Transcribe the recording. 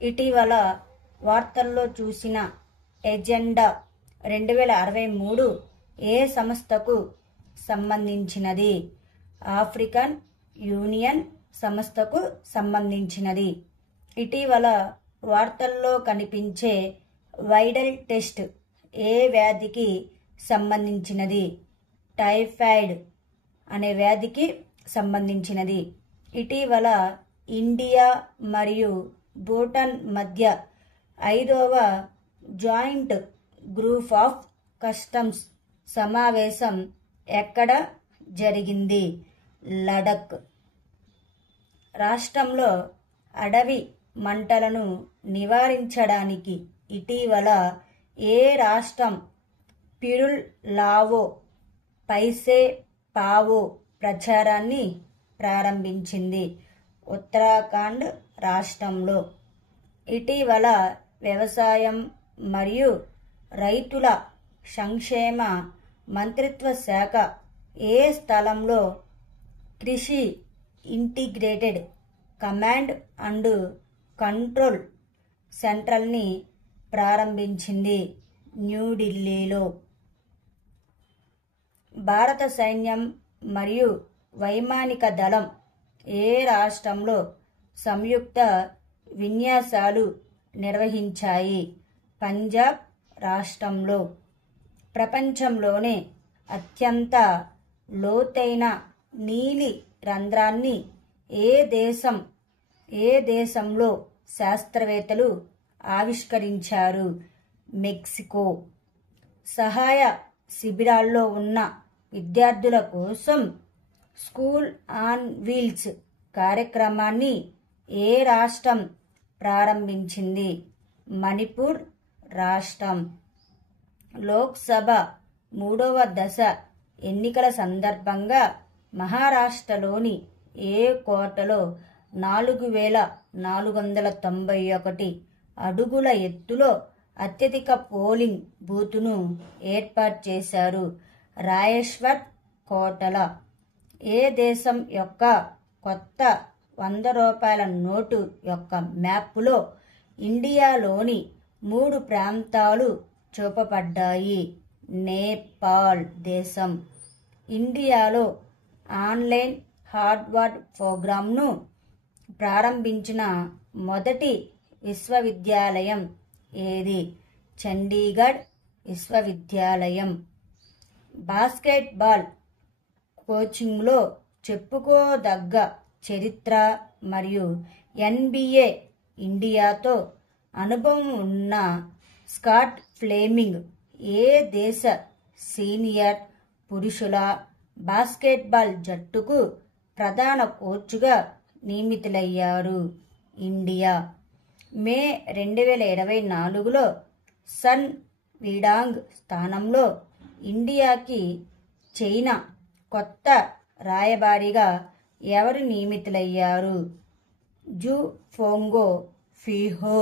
ఇటీవల వార్తల్లో చూసిన ఎజెండా 2063 ఏ సంస్థకు సంబంధించినది? ఆఫ్రికన్ యూనియన్ సంస్థకు సంబంధించినది. ఇటీవల వార్తల్లో కనిపించే వైరల్ టెస్ట్ ఏ వ్యాధికి సంబంధించినది? టైఫాయిడ్ అనే వ్యాధికి సంబంధించినది. ఇటీవల ఇండియా మరియు భూటాన్ మధ్య 5వ జాయింట్ గ్రూప్ ఆఫ్ కస్టమ్స్ సమావేశం ఎక్కడ జరిగింది? లడఖ్. రాష్ట్రంలో అడవి మంటలను నివారించడానికి ఇటీవల ఏ రాష్ట్రం పిరుల్ లావో పైసే పావో ప్రచారాన్ని ప్రారంభించింది? ఉత్తరాఖండ్ రాష్ట్రంలో. ఇటీవల వ్యవసాయం మరియు రైతుల సంక్షేమ మంత్రిత్వ శాఖ ఏ స్థలంలో కృషి ఇంటిగ్రేటెడ్ కమాండ్ అండ్ కంట్రోల్ సెంటర్ని ప్రారంభించింది? న్యూఢిల్లీలో. భారత సైన్యం మరియు వైమానిక దళం ఏ రాష్ట్రంలో సంయుక్త విన్యాసాలు నిర్వహించాయి? పంజాబ్ రాష్ట్రంలో. ప్రపంచంలోనే అత్యంత లోతైన నీలి రంధ్రాన్ని ఏ దేశంలో శాస్త్రవేత్తలు ఆవిష్కరించారు? మెక్సికో. సహాయ శిబిరాల్లో ఉన్న విద్యార్థుల కోసం స్కూల్ ఆన్ వీల్స్ కార్యక్రమాన్ని ఏ రాష్ట్రం ప్రారంభించింది? మణిపూర్ రాష్ట్రం. లోక్సభ 3వ దశ ఎన్నికల సందర్భంగా మహారాష్ట్రలోని ఏ కోటలో 4491 అడుగుల ఎత్తులో అత్యధిక పోలింగ్ బూతును ఏర్పాటు చేశారు? రాయేశ్వర్ కోటల. ఏ దేశం యొక్క కొత్త 100 రూపాయల నోటు యొక్క మ్యాప్లో ఇండియాలోని 3 ప్రాంతాలు చూపబడ్డాయి? నేపాల్ దేశం. ఇండియాలో ఆన్లైన్ హార్వర్డ్ ప్రోగ్రాంను ప్రారంభించిన మొదటి విశ్వవిద్యాలయం ఏది? చండీగఢ్ విశ్వవిద్యాలయం. బాస్కెట్బాల్ కోచింగ్లో చెప్పుకోదగ్గ చరిత్ర మరియు NBA ఇండియాతో అనుభవం ఉన్న స్కాట్ ఫ్లేమింగ్ ఏ దేశ సీనియర్ పురుషుల బాస్కెట్బాల్ జట్టుకు ప్రధాన కోచ్గా నియమితులయ్యారు? ఇండియా. మే 2024లో సన్ వీడాంగ్ స్థానంలో ఇండియాకి చైనా కొత్త రాయబారిగా ఎవరు నియమితులయ్యారు? జు ఫోంగో ఫిహో.